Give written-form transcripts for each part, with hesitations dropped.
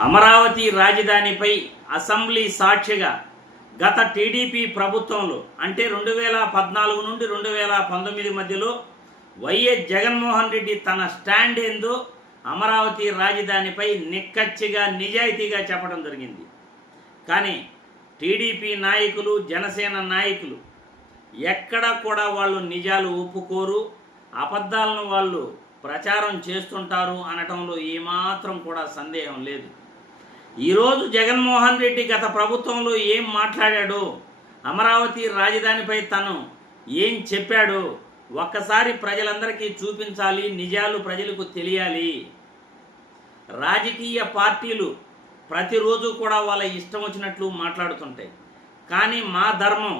Amaravati రాజధానిపై assembly సాక్షిగా గత TDP ప్రభుత్వంలో అంటే 2014 నుండి 2019 మధ్యలో వైఎస్ జగన్మోహన్ రెడ్డి తన స్టాండ్ ఏందో అమరావతి రాజధానిపై నిక్కచ్చిగా నిజాయితీగా చెప్పడం జరిగింది. కానీ టీడీపీ నాయకులు, జనసేన నాయకులు ఎక్కడ కూడా వాళ్ళు నిజాలు ఒప్పుకోరు, అబద్ధాలను వాళ్ళు ప్రచారం చేస్తుంటారు అనటంలో ఏమాత్రం కూడా సందేహం లేదు. ఈరోజు జగన్మోహన్ రెడ్డి గత ప్రభుత్వంలో ఏం మాట్లాడాడో, అమరావతి రాజధానిపై తను ఏం చెప్పాడో ఒక్కసారి ప్రజలందరికీ చూపించాలి, నిజాలు ప్రజలకు తెలియాలి. రాజకీయ పార్టీలు ప్రతిరోజు కూడా వాళ్ళ ఇష్టం వచ్చినట్లు మాట్లాడుతుంటాయి. కానీ మా ధర్మం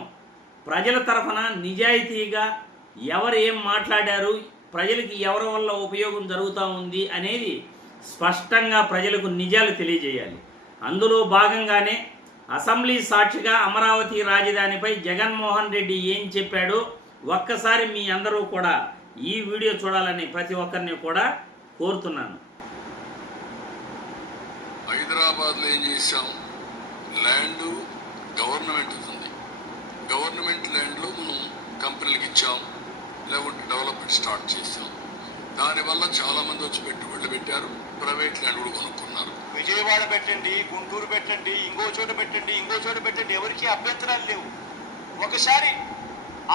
ప్రజల తరఫున నిజాయితీగా ఎవరు ఏం మాట్లాడారు, ప్రజలకి ఎవరి వల్ల ఉపయోగం జరుగుతూ ఉంది అనేది స్పష్టంగా ప్రజలకు నిజాలు తెలియజేయాలి. అందులో భాగంగానే అసెంబ్లీ సాక్షిగా అమరావతి రాజధానిపై జగన్మోహన్ రెడ్డి ఏం చెప్పాడో ఒక్కసారి మీ అందరూ కూడా ఈ వీడియో చూడాలని ప్రతి ఒక్కరిని కూడా కోరుతున్నాను. హైదరాబాద్లో ఏం చేశాం, ల్యాండ్ గవర్నమెంట్ ఉంది, గవర్నమెంట్ ల్యాండ్లో మనం కంపెనీలకు ఇచ్చాం, లేకుంటే డెవలప్మెంట్ స్టార్ట్ చేసాం. దానివల్ల చాలా మంది వచ్చి పెట్టుబడులు పెట్టారు, ప్రైవేట్ ల్యాండ్ కూడా కొనుక్కున్నారు. విజయవాడ పెట్టండి, గుంటూరు పెట్టండి, ఇంకో చోట పెట్టండి, ఇంకో చోట పెట్టండి, ఎవరికి అభ్యంతరాలు లేవు. ఒకసారి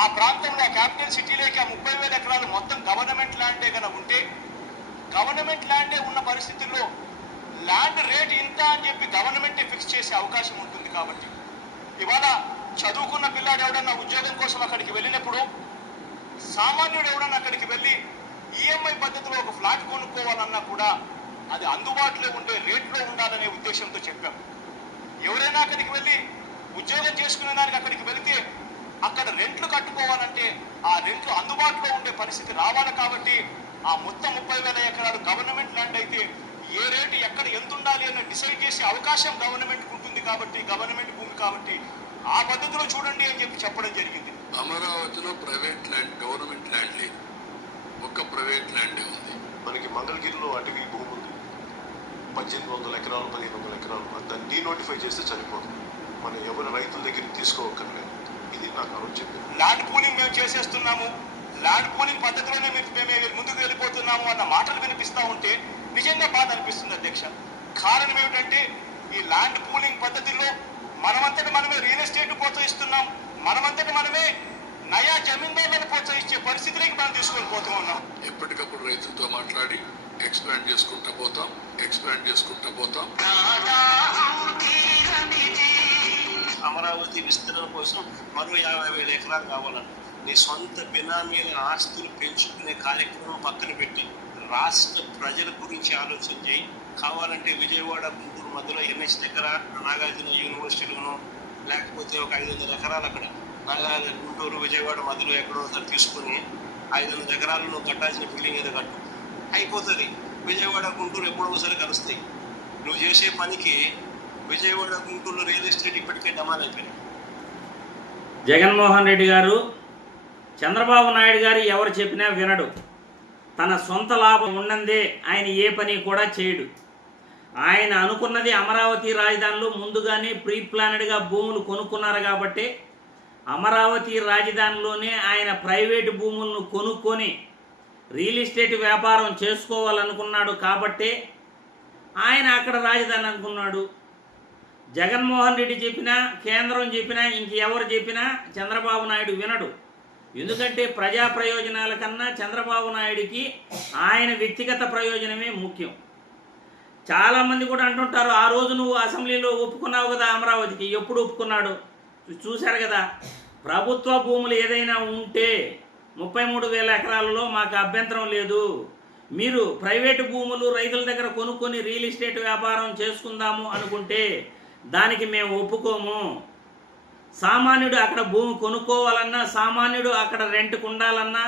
ఆ ప్రాంతంలో క్యాపిటల్ సిటీలోకి 30,000 ఎకరాలు మొత్తం గవర్నమెంట్ ల్యాండే కనుక ఉంటే, గవర్నమెంట్ ల్యాండే ఉన్న పరిస్థితుల్లో ల్యాండ్ రేట్ ఇంత అని చెప్పి గవర్నమెంటే ఫిక్స్ చేసే అవకాశం ఉంటుంది. కాబట్టి ఇవాళ చదువుకున్న పిల్లాడు ఎవడన్నా ఉద్యోగం కోసం అక్కడికి వెళ్ళినప్పుడు, సామాన్యుడు ఎవడన్నా అక్కడికి వెళ్ళి ఈఎంఐ పద్ధతిలో ఒక ఫ్లాట్ కొనుక్కోవాలన్నా కూడా అది అందుబాటులో ఉండే రేట్లో ఉండాలనే ఉద్దేశంతో చెప్పాం. ఎవరైనా అక్కడికి వెళ్ళి ఉద్యోగం చేసుకునే దానికి అక్కడికి వెళితే అక్కడ రెంట్లు కట్టుకోవాలంటే ఆ రెంట్లు అందుబాటులో ఉండే పరిస్థితి రావాలి. కాబట్టి ఆ మొత్తం 30,000 ఎకరాలు గవర్నమెంట్ ల్యాండ్ అయితే ఏ రేటు ఎక్కడ ఎంత ఉండాలి అని డిసైడ్ చేసే అవకాశం గవర్నమెంట్కి ఉంటుంది. కాబట్టి గవర్నమెంట్ భూమి కాబట్టి ఆ పద్ధతిలో చూడండి అని చెప్పి చెప్పడం జరిగింది. అమరావతిలో ప్రైవేట్ ల్యాండ్, గవర్నమెంట్ ల్యాండ్ లేదు, ఒక్క ప్రైవేట్ ల్యాండే ఉంది. మనకి మంగళగిరిలో అటవీ భూమి ఉంది, 1800 ఎకరాలు 1500 ఎకరాలు. దాన్ని డీనోటిఫై చేస్తే చనిపోతుంది. మనం ఎవరి రైతుల దగ్గరికి తీసుకోవక్కర్లేదు. ఇది నాకు అరుణ్ చెప్పింది. ల్యాండ్ పూలింగ్ మేము చేసేస్తున్నాము, ల్యాండ్ పూలింగ్ పద్ధతిలోనే మేము ముందుకు వెళ్ళిపోతున్నాము అన్న మాటలు వినిపిస్తూ ఉంటే నిజంగా బాధ అనిపిస్తుంది అధ్యక్ష. కారణం ఏమిటంటే ఈ ల్యాండ్ పూలింగ్ పద్ధతిలో మనమంతటి మనమే రియల్ ఎస్టేట్ ప్రోత్సహిస్తున్నాం, మనమంతటి మనమే నయా జమీందారులను ప్రోత్సహించే పరిస్థితిలోకి మనం తీసుకొని పోతూ ఉన్నాం. ఎప్పటికప్పుడు రైతులతో మాట్లాడి ఎక్స్పాండ్ చేసుకుంటూ పోతాం. అమరావతి విస్తరణ కోసం మరో 50,000 ఎకరాలు కావాలని నీ సొంత బినామీల ఆస్తులు పెంచుకునే కార్యక్రమం పక్కన పెట్టి రాష్ట్ర ప్రజల గురించి ఆలోచన చేయి. కావాలంటే విజయవాడ గుంటూరు మధ్యలో ఎన్హెచ్ దగ్గర నాగార్జున యూనివర్సిటీలోనో లేకపోతే ఒక 500 ఎకరాలు అక్కడ గుంటూరు విజయవాడ మధ్యలో ఎక్కడో ఒకసారి తీసుకొని 500 ఎకరాలను కట్టాల్సిన బిల్డింగ్ ఏదో కట్టు, అయిపోతుంది. విజయవాడ గుంటూరు ఎప్పుడో ఒకసారి కలుస్తాయి. నువ్వు చేసే పనికి విజయవాడ గుంటూరు రియల్ ఎస్టేట్ ఇప్పటికే డమాన్ అయిపోయింది. జగన్మోహన్ రెడ్డి గారు, చంద్రబాబు నాయుడు గారు ఎవరు చెప్పినా వినడు. తన సొంత లాభం ఉన్నందే ఆయన ఏ పని కూడా చేయడు. ఆయన అనుకున్నది అమరావతి రాజధానిలో ముందుగానే ప్రీ ప్లానెడ్గా భూములు కొనుక్కున్నారు. కాబట్టి అమరావతి రాజధానిలోనే ఆయన ప్రైవేటు భూములను కొనుక్కొని రియల్ ఎస్టేట్ వ్యాపారం చేసుకోవాలనుకున్నాడు. కాబట్టే ఆయన అక్కడ రాజధాని అనుకున్నాడు. జగన్మోహన్ రెడ్డి చెప్పినా, కేంద్రం చెప్పినా, ఇంకెవరు చెప్పినా చంద్రబాబు నాయుడు వినడు. ఎందుకంటే ప్రజా ప్రయోజనాల కన్నా చంద్రబాబు నాయుడికి ఆయన వ్యక్తిగత ప్రయోజనమే ముఖ్యం. చాలామంది కూడా అంటుంటారు, ఆ రోజు నువ్వు అసెంబ్లీలో ఒప్పుకున్నావు కదా అమరావతికి. ఎప్పుడు ఒప్పుకున్నాడు చూశారు కదా. ప్రభుత్వ భూములు ఏదైనా ఉంటే 33,000 ఎకరాలలో మాకు అభ్యంతరం లేదు, మీరు ప్రైవేటు భూములు రైతుల దగ్గర కొనుక్కొని రియల్ ఎస్టేట్ వ్యాపారం చేసుకుందాము అనుకుంటే దానికి మేము ఒప్పుకోము. సామాన్యుడు అక్కడ భూమి కొనుక్కోవాలన్నా, సామాన్యుడు అక్కడ రెంట్కు ఉండాలన్నా,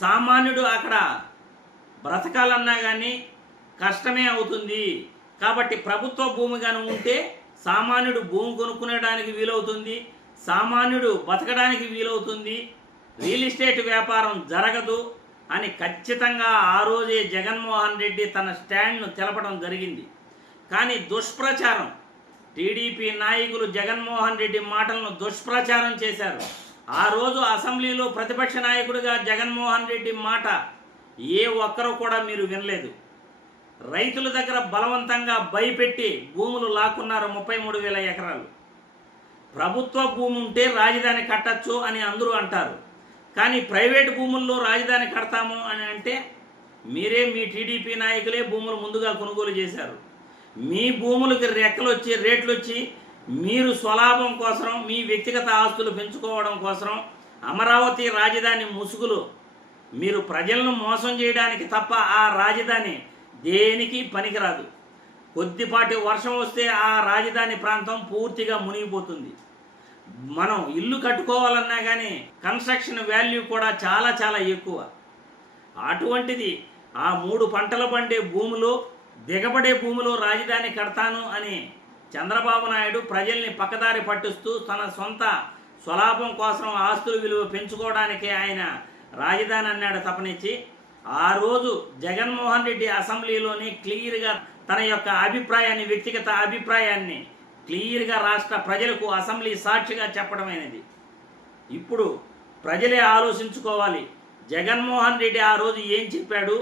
సామాన్యుడు అక్కడ బ్రతకాలన్నా కానీ కష్టమే అవుతుంది. కాబట్టి ప్రభుత్వ భూమి కానీ ఉంటే సామాన్యుడు భూమి కొనుక్కునేడానికి వీలవుతుంది, సామాన్యుడు బతకడానికి వీలవుతుంది, రియల్ ఎస్టేట్ వ్యాపారం జరగదు అని ఖచ్చితంగా ఆ రోజే జగన్మోహన్ రెడ్డి తన స్టాండ్ను తెలపడం జరిగింది. కానీ దుష్ప్రచారం, టీడీపీ నాయకులు జగన్మోహన్ రెడ్డి మాటలను దుష్ప్రచారం చేశారు. ఆ రోజు అసెంబ్లీలో ప్రతిపక్ష నాయకుడిగా జగన్మోహన్ రెడ్డి మాట ఏ ఒక్కరూ కూడా మీరు వినలేదు. రైతుల దగ్గర బలవంతంగా భయపెట్టి భూములు లాక్కున్నారు 33,000 ఎకరాలు. ప్రభుత్వ భూమి ఉంటే రాజధాని కట్టచ్చు అని అందరూ అంటారు. కానీ ప్రైవేట్ భూముల్లో రాజధాని కడతాము అని అంటే మీరే, మీ టీడీపీ నాయకులే భూములు ముందుగా కొనుగోలు చేశారు. మీ భూములకి రేట్లు వచ్చి మీరు స్వలాభం కోసం, మీ వ్యక్తిగత ఆస్తులు పెంచుకోవడం కోసం అమరావతి రాజధాని ముసుగులు మీరు ప్రజలను మోసం చేయడానికి తప్ప ఆ రాజధాని దేనికి పనికిరాదు. కొద్దిపాటి వర్షం వస్తే ఆ రాజధాని ప్రాంతం పూర్తిగా మునిగిపోతుంది. మనం ఇల్లు కట్టుకోవాలన్నా కానీ కన్స్ట్రక్షన్ వాల్యూ కూడా చాలా చాలా ఎక్కువ. అటువంటిది ఆ 3 పంటలు పండే భూములు, దిగబడే భూములో రాజధాని కడతాను అని చంద్రబాబు నాయుడు ప్రజల్ని పక్కదారి పట్టిస్తూ తన సొంత స్వలాభం కోసం ఆస్తుల విలువ పెంచుకోవడానికి ఆయన రాజధాని అన్నాడు తప్పనిచ్చి, ఆ రోజు జగన్మోహన్ రెడ్డి అసెంబ్లీలోని క్లియర్గా తన యొక్క అభిప్రాయాన్ని, వ్యక్తిగత అభిప్రాయాన్ని క్లియర్గా రాష్ట్ర ప్రజలకు అసెంబ్లీ సాక్షిగా చెప్పడమైనది. ఇప్పుడు ప్రజలే ఆలోచించుకోవాలి జగన్మోహన్ రెడ్డి ఆ రోజు ఏం చెప్పాడు,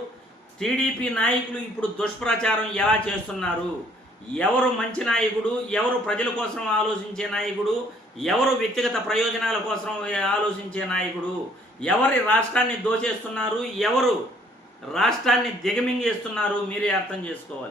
టీడీపీ నాయకులు ఇప్పుడు దుష్ప్రచారం ఎలా చేస్తున్నారు, ఎవరు మంచి నాయకుడు, ఎవరు ప్రజల కోసం ఆలోచించే నాయకుడు, ఎవరు వ్యక్తిగత ప్రయోజనాల కోసం ఆలోచించే నాయకుడు, ఎవరి రాష్ట్రాన్ని దోచేస్తున్నారు, ఎవరు రాష్ట్రాన్ని దిగమింగేస్తున్నారు మీరే అర్థం చేసుకోవాలి.